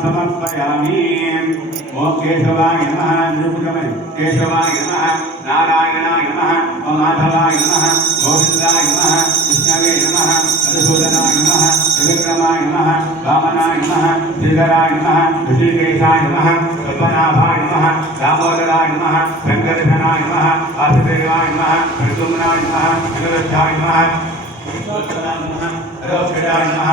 समर्पयामि। ओम केशवाय नमः नृपुतमे केशवाय नमः नारायणाय नमः ओम माधवाय नमः गोविंदाय नमः कृष्णवे नमः मधुसूदनाय नमः त्रिविक्रमाय नमः वामनाय नमः श्रीधराय नमः ऋषिकेशाय नमः पद्मनाभाय नमः दामोदराय नमः शंकरधनाय नमः वासुदेवाय नमः प्रद्युम्नाय नमः जगदत्ताय नमः रोक्षदाय नमः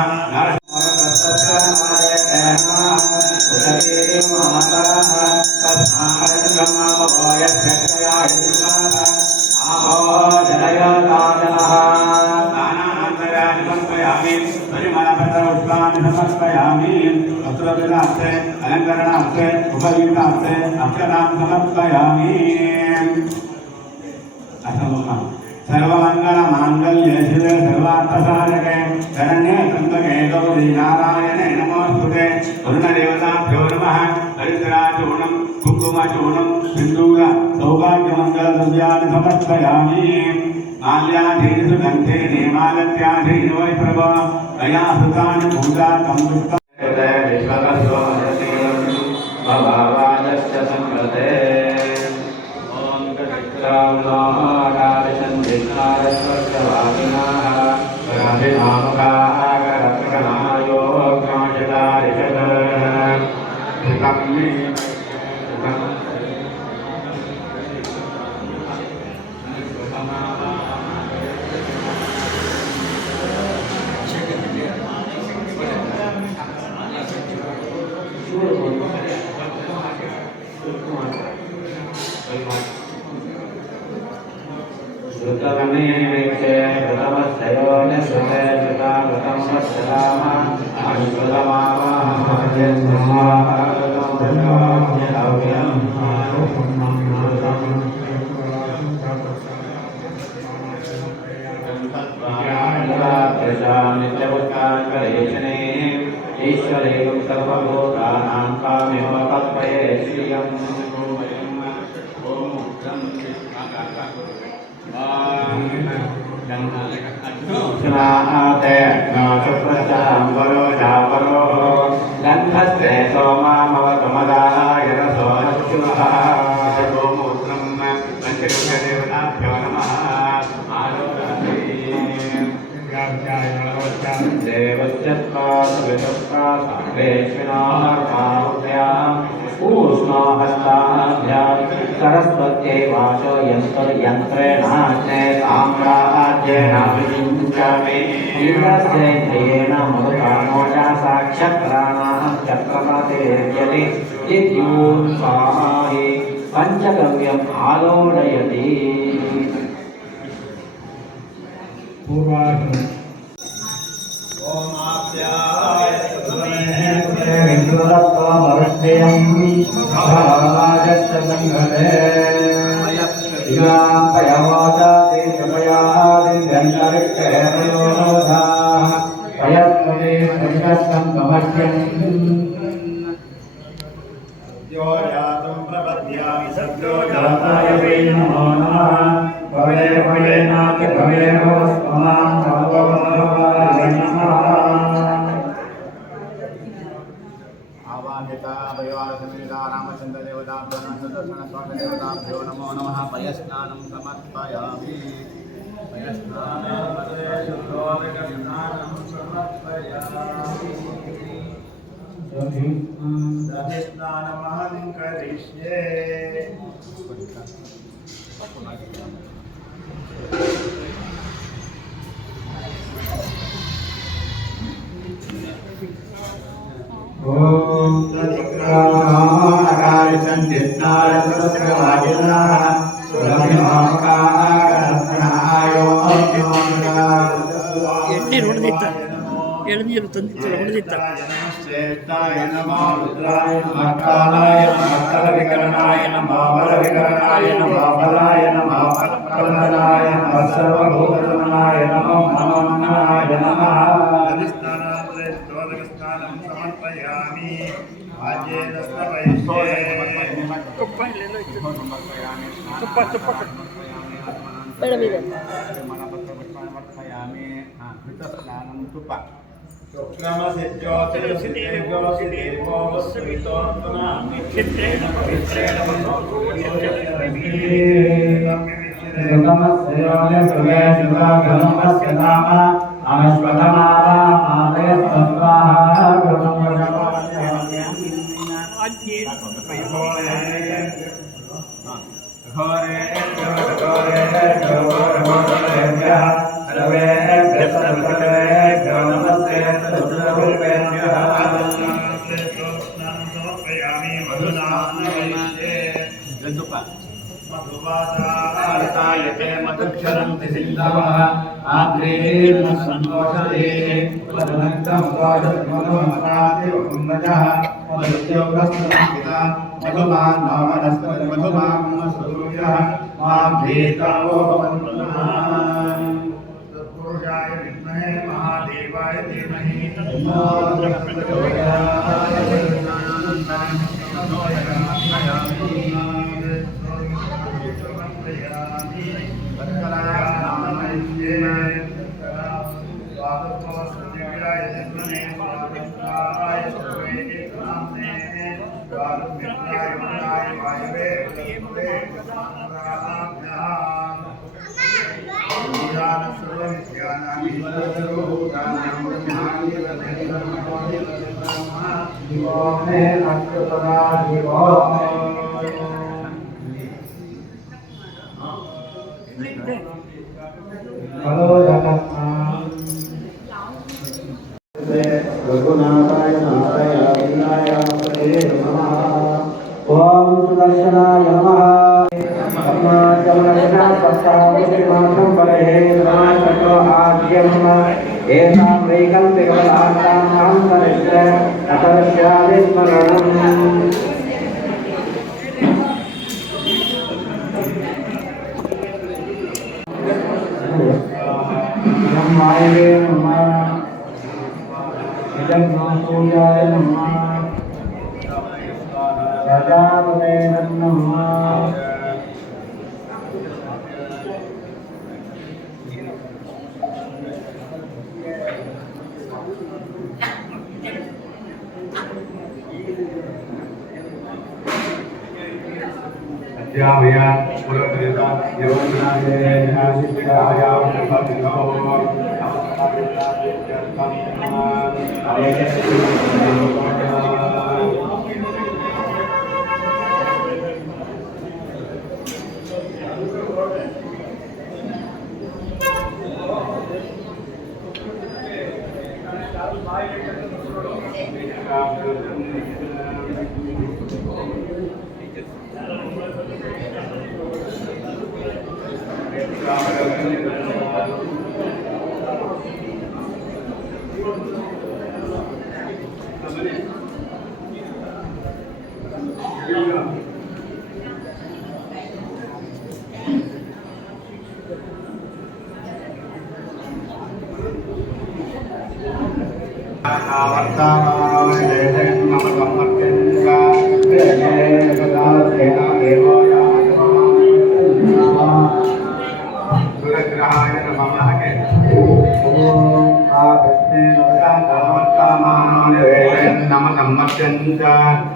समर्पयामि वस्त्रविधास्ते अलंकरणास्ते उपयुक्तास्ते अक्षरां समर्पयामि। सर्वमंगलमांगल्ये शिवे सर्वार्थसाधके शरण्ये त्र्यंबके गौरी नारायणे नमोस्तुते। वरुणदेवताभ्यो नमः। हरिद्राचूर्णं कुङ्कुमचूर्णं सिन्दूर सौभाग्यमङ्गलद्रव्याणि समर्पयामि। माल्याधीन सुगन्धेन मालत्याधीन वै प्रभ मया सुतानि पूजार्थं भवावाजश्च संकृते। ॐ कृष्णावनाराधशन्दिष्णारस्वस्यवादिनाः श्रुतमनेवेक्षे प्रथमस्थयोनिश्रुते श्रुतामृतं वत्सलाम ईश्वरेव सर्वभूतानां कामेव कल्पये श्रियम्। स्नाते नाशप्रचाम्बरो जापरो गन्धस्ते सोमामवतमदाय रसो नक्षुः गोमूत्रं पञ्चगव्यदेवताभ्यो नमः। सरस्वत्यै वाचो यन्त्रेणास्ते साम्राज्येन विचिञ्चामि इन्द्रस्येन्द्रियेण मधुकामोजा साक्षत्राणां चक्रपातेर्यति इत्युत्साहि पञ्चगव्यम् आलोडयति। प्रपद्यामि सद्यो जाताय वै नमो नमः। भवे भवेनाति भवेहो स्ममां भगवन्भवाय नमः। आवादिता वयोसमेता रामचन्द्र देवताभ्यो नमो नमः। पयस्नानं समर्पयामि। ಎಳ್ನೀರು ಹೊಡೆದಿತ್ತ ಎಳ್ನೀರು ತಂದಿತ್ತಲ್ಲ ಹೊಡೆದಿತ್ತ ಶ್ರೇಷ್ಠಾಯ ನಮೋ ರುದ್ರಾಯ ನಮಃ ಕಾಲಾಯ ನಮಃ ಕಲವಿಕರಣಾಯ ನಮಃ ಬಲವಿಕರಣಾಯ ನಮಃ ಬಲಾಯ ನಮಃ ಪ್ರಲನಾಯ ನಮಃ ಸರ್ವಭೂತಗಮನಾಯ ನಮಃ ಮನೋನ್ಮನಾಯ ನಮಃ अधिष्ठानान्तरे स्तोत्रस्थानं समर्पयामि आज्येदस्तवैश्ये ತುಪ್ಪ ಇಲ್ಲೆಲ್ಲ ಇತ್ತು ತುಪ್ಪ ತುಪ್ಪ ಬೇಡ ಬೇಡ मधुवाचायते मधुक्षरन्ति सिन्धवः आद्रेण सन्तोषते मधुनक्तं मधुमताति उन्नतः मधुद्योगस्तपिता मधुमान् नामनस्पति मधुमान् सूर्यः मां भीतावो वन्दनः तत्पुरुषाय विद्महे महादेवाय धीमहि तन्नो रघुनाथाय नारायणाय नमः। ओम सुदर्शनाय नमः। अपनाचमनस्नात्पश्चात्मात्रं परेः समासतो आद्यम् एतां वैकल्पिकपदार्थां महान्तरिश्च अपरस्यादिस्मरणम् ब्रह्माय नमः सूर्याय नमः प्रजापते नमः अध्यामया पुरस्कृता योगनाय नाशिकाय भक्तिनो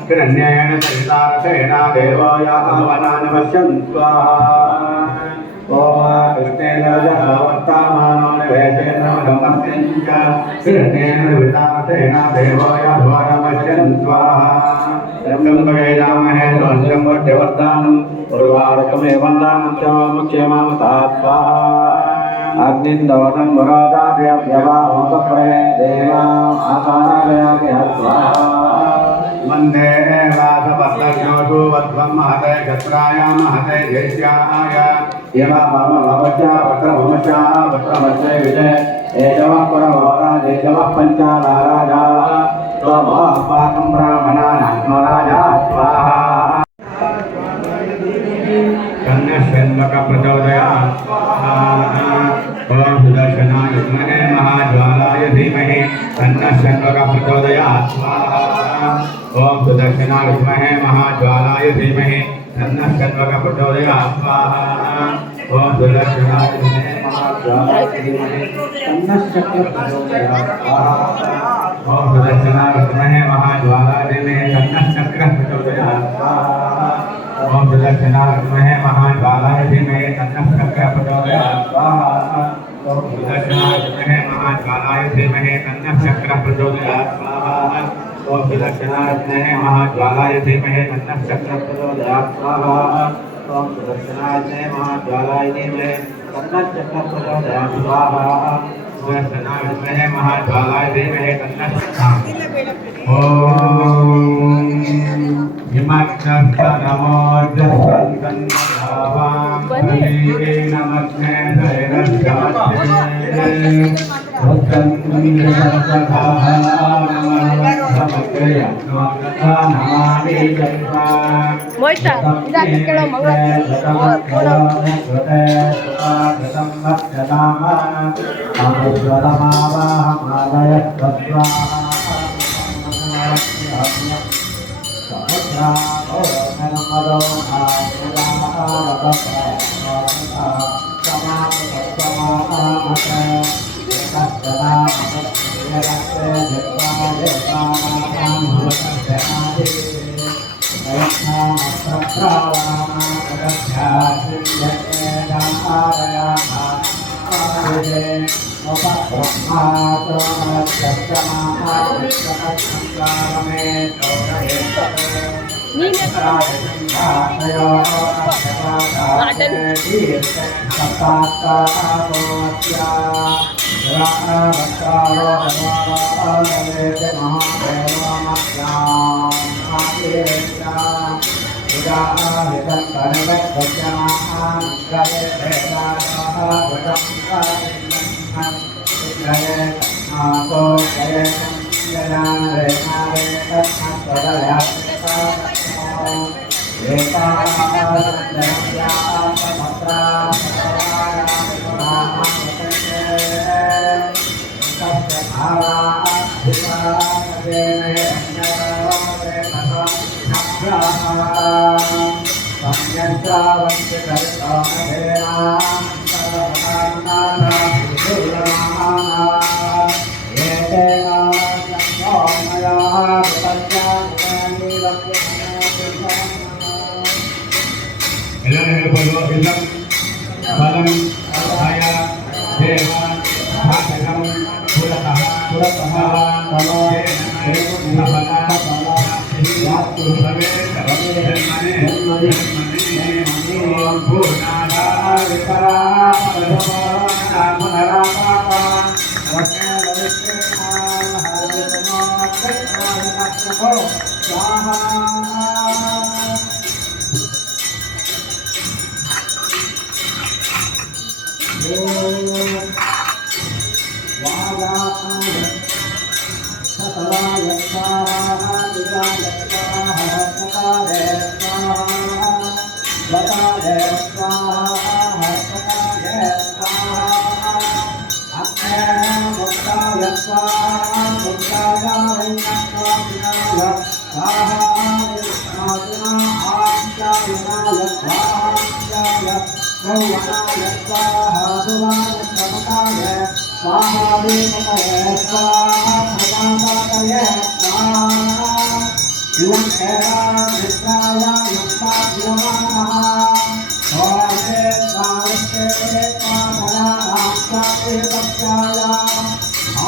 किरण्येन सहितारसेना देवाय आह्वानानवश्यं स्वाहा ओम कृष्णेन वर्तमानो निवेशेन नमस्यञ्च किरण्येन सहितारसेना देवाय आह्वानानवश्यं स्वाहा त्र्यम्बकैजामहे सुगन्धिं वर्धवर्धानं उर्वारुकमेवन्दानं च मुच्यमामसा स्वाहा अग्निन्दोषं मुरादाद्यव्यवाहोतप्रहे देवा आसानालयामि स्वाहा वन्दे वासपत्तज्ञोषु वध्वं महते गत्राय महते देश्याय यवाममवच्या वक्रममच्या वक्रमस्य विजय एजवः पुरवोरा देजवः पञ्चालाराजा स्वमोहपाकं ब्राह्मणानात्मराजा स्वाहा कन्यशन्वकप्रचोदयात् स्वाहा ॐ सुदर्शनाय विद्महे महाज्वालाय धीमहि कन्यशन्वकप्रचोदयात् स्वाहा ॐ सुदर्शनाय विद्महे महाज्वालाय धीमहि कन्यशन्वकप्रचोदयात् स्वाहा ॐ सुदर्शनाय विद्महे महाज्वालाय धीमहि कन्यशन्वकप्रचोदयात् स्वाहा ॐ सुदर्शनाय विद्महे महाज्वालाय धीमहि कन्यशन्वकप्रचोदयात् स्वाहा ॐ सुदर्शनाय विद्महे महाज्वालाय धीमहि कन्यशन्वकप्रचोदयात् स्वाहा ॐ सुदर्शनाय विद्महे महाज्वालाय धीमहि कन्यशन्वकप्रचोदयात् स्वाहा ॐ सुदर्शनाय विद्महे महाज्वालाय धीमहि कन्यशन्वकप्रचोदयात् स्वाहा ॐ सुदर्शनाय विद्महे महाज्वालाय धीमहि कन्यशन्वकप्रचोदयात् स्वाहा सुदर्शनाय विद्महे महाज्वालाय धीमहि कन्यशन्वकप्रचोदयात् ॐ Moita, tidak kalau mau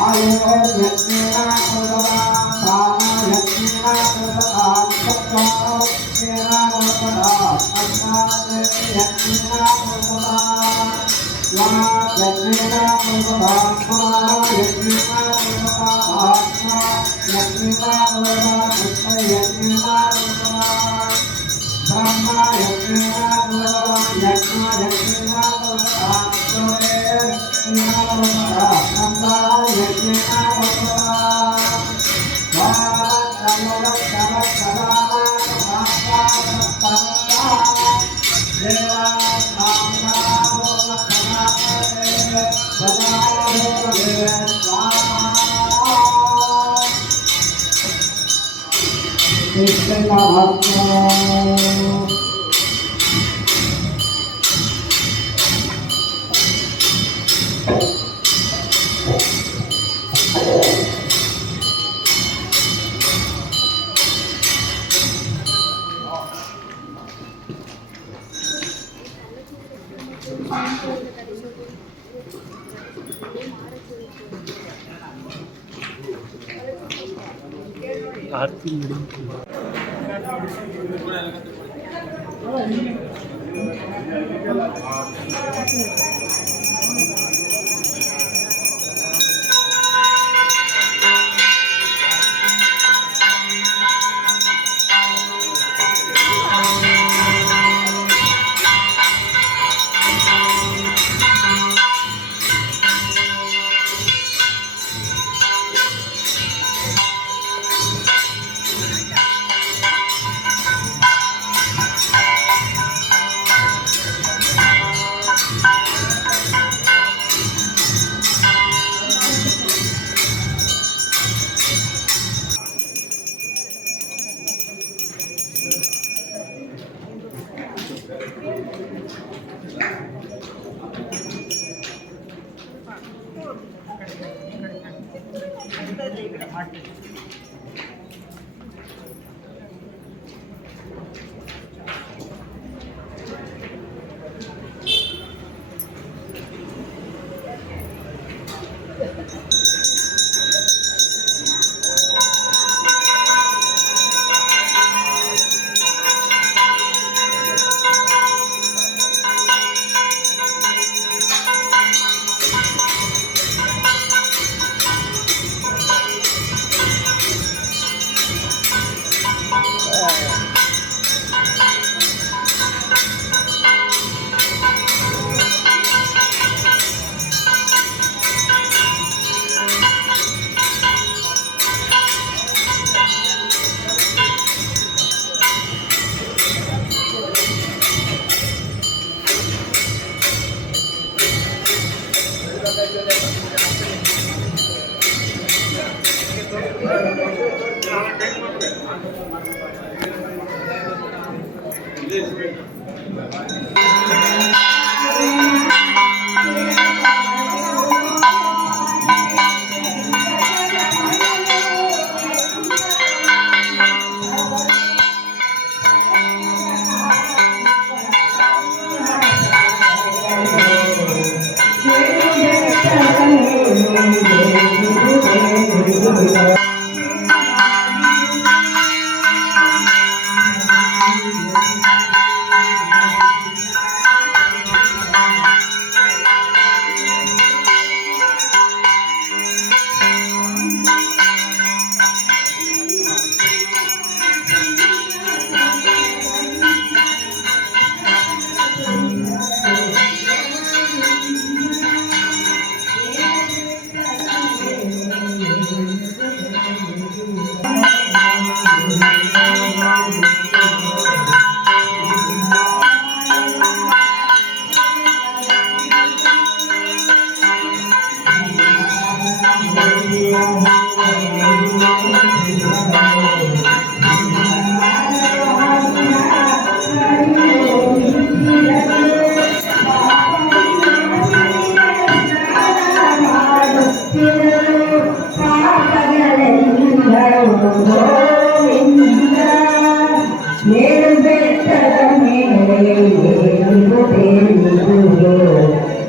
आयो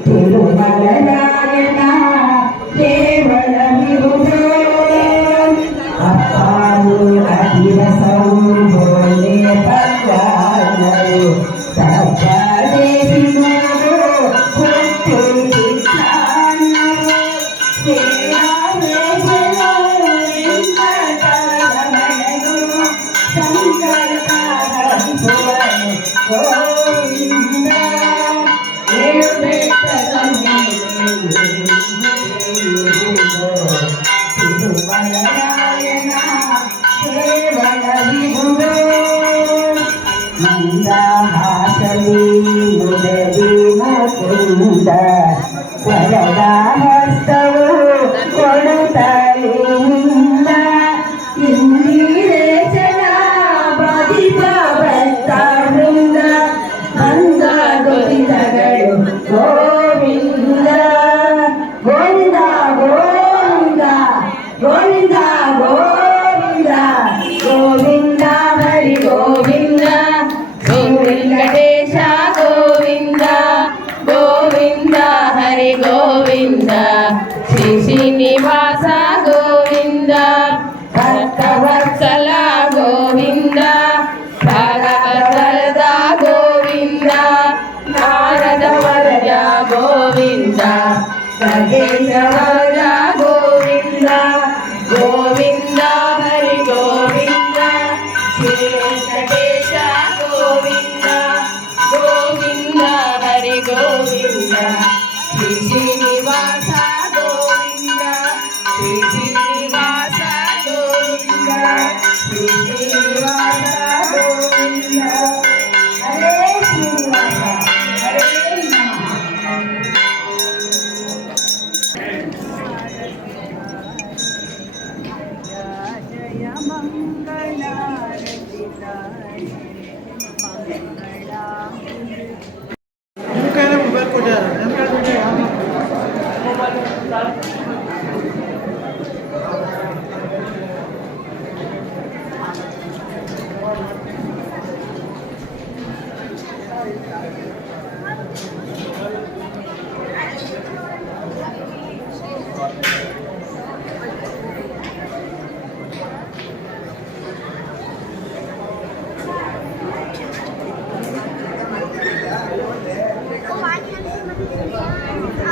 ತಿರುಮಲರಾಯಣ ಕೇವಲ ತಿರುವಲರಾಯಣ ಕೇವಲ ವಿಭುವೇ ಮಂದಹಾಸಲಿ ಮುದರಿ ಮುಕುಂದ ವರದ ಹಸ್ತವು ಕೊಡುತ್ತಲಿಂದ ಇಂದಿರೇಶನ ಬದಿಪ ಭಕ್ತ ವೃಂದ ಬಂದ ಗೋವಿಂದಗಳು ಗೋವಿಂದ ಗೋವಿಂದ ಗೋವಿಂದ ಗೋವಿಂದ ಗೋವಿಂದ ಗೋವಿಂದ ಹರಿ ಗೋವಿಂದ ವೆಂಕಟೇಶ ಗೋವಿಂದ ಗೋವಿಂದ ಹರಿ ಗೋವಿಂದ ಶ್ರೀ ಶ್ರೀನಿವಾಸ ಗೋವಿಂದ ಭಕ್ತವತ್ಸಲ ಗೋವಿಂದ ಭಾಗವತದ ಗೋವಿಂದ ನಾರದ ವರದ ಗೋವಿಂದ ಗಜೇಂದ್ರವರ ಗೋವಿಂದ ಗೋವಿಂದ ಹರಿ ಗೋವಿಂದ ಶ್ರೀ ವೆಂಕಟೇಶ ಗೋವಿಂದ ಗೋವಿಂದ ಹರಿ ಗೋವಿಂದ ಶ್ರೀ ಶ್ರೀನಿವಾಸ ಗೋವಿಂದ ಶ್ರೀ ಶ್ರೀನಿವಾಸ ಗೋವಿಂದ ಶ್ರೀ ಶ್ರೀನಿವಾಸ ಗೋವಿಂದ ಹರೇ ಶ್ರೀನಿವಾಸ ಹರೇ ನಮಃ. ಜಯ ಮಂಗಳಾರತಿ ಮಂಗಳ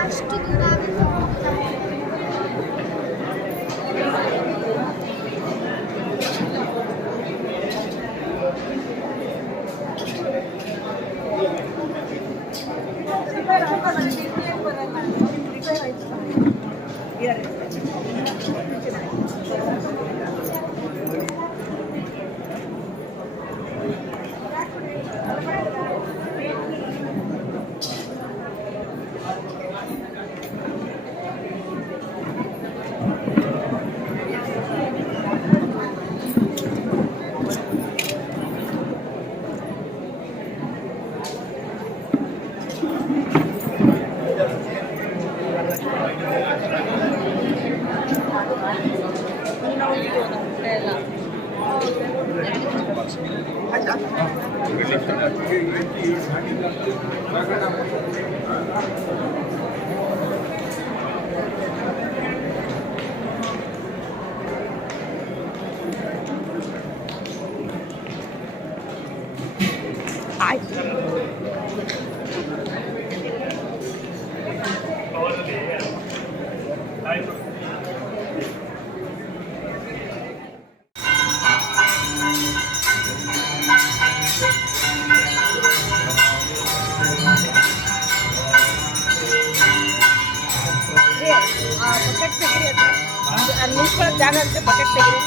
ಅಷ್ಟು ದೂರ ಆಗುತ್ತೆ. ಬಕೆಟ್ ತೆಗಿರಿ ಅಲ್ಲಿ ನಿಂತ್ಕೊಳ್ಳೋಕೆ ಜಾಗ ಅಂತ ಬಕೆಟ್ ತೆಗಿರಿ.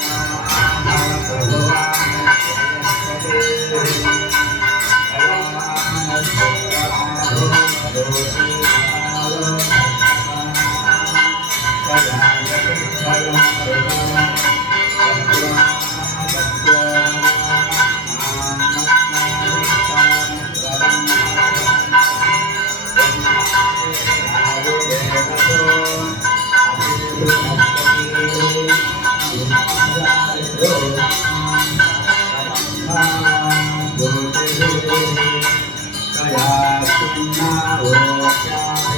Kaya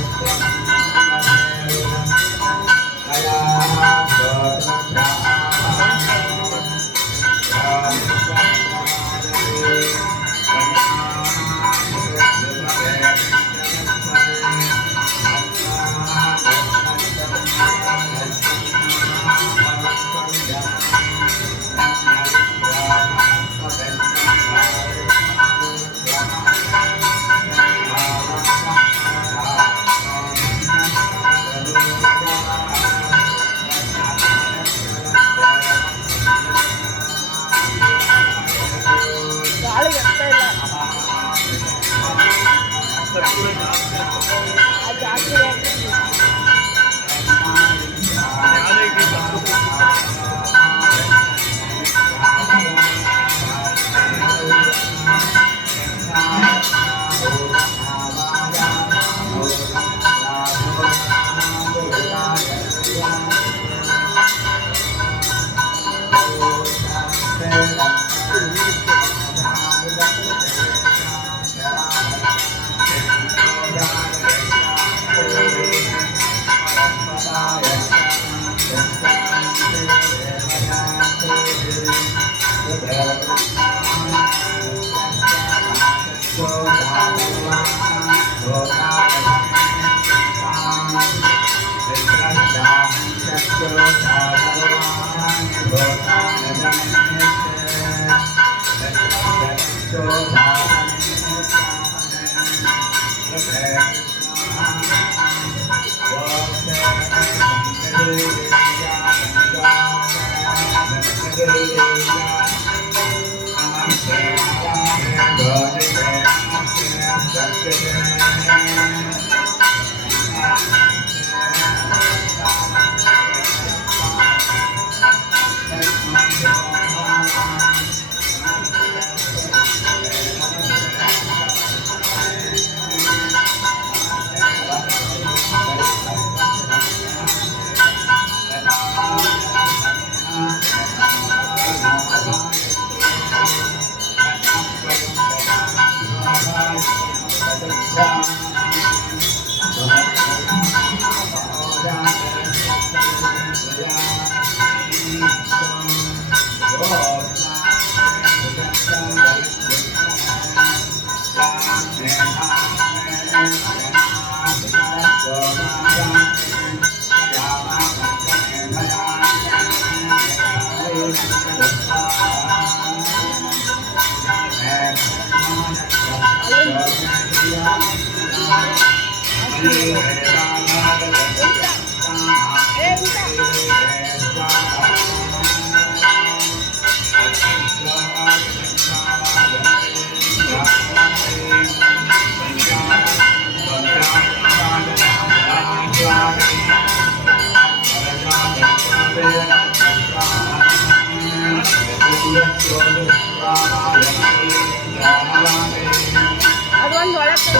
ಅದೊಂದು ಒಳಗೆ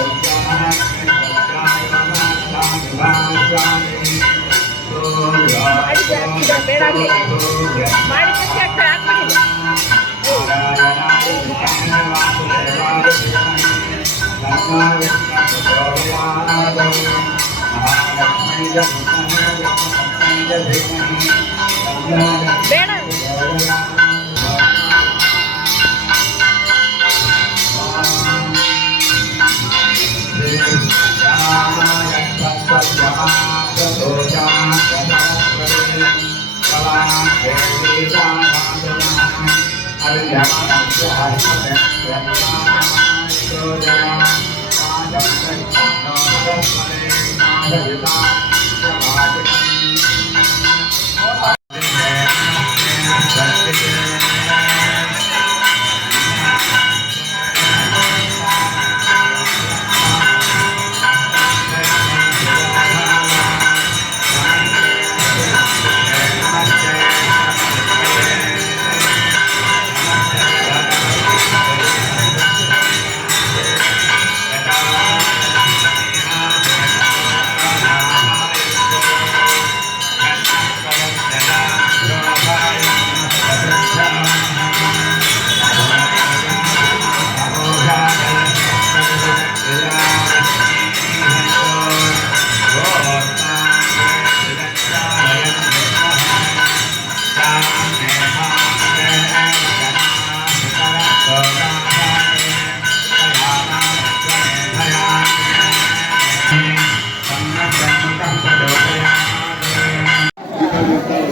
ಅಡಿಗೆ ಹಾಕ್ತಿದ್ರೆ ಬೇಡ ಅಲ್ಲಿ ಮಾಡಿ ಕಟ್ಟಿ ಹಾಕ್ತಾರೆ ಬೇಡ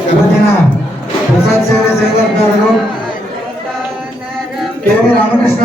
ಇವತ್ತಿನ ಪ್ರಸಾದ್ ಸೇವೆ ಸೇವಾದಾರರು ಕೆ ವಿ ರಾಮಕೃಷ್ಣ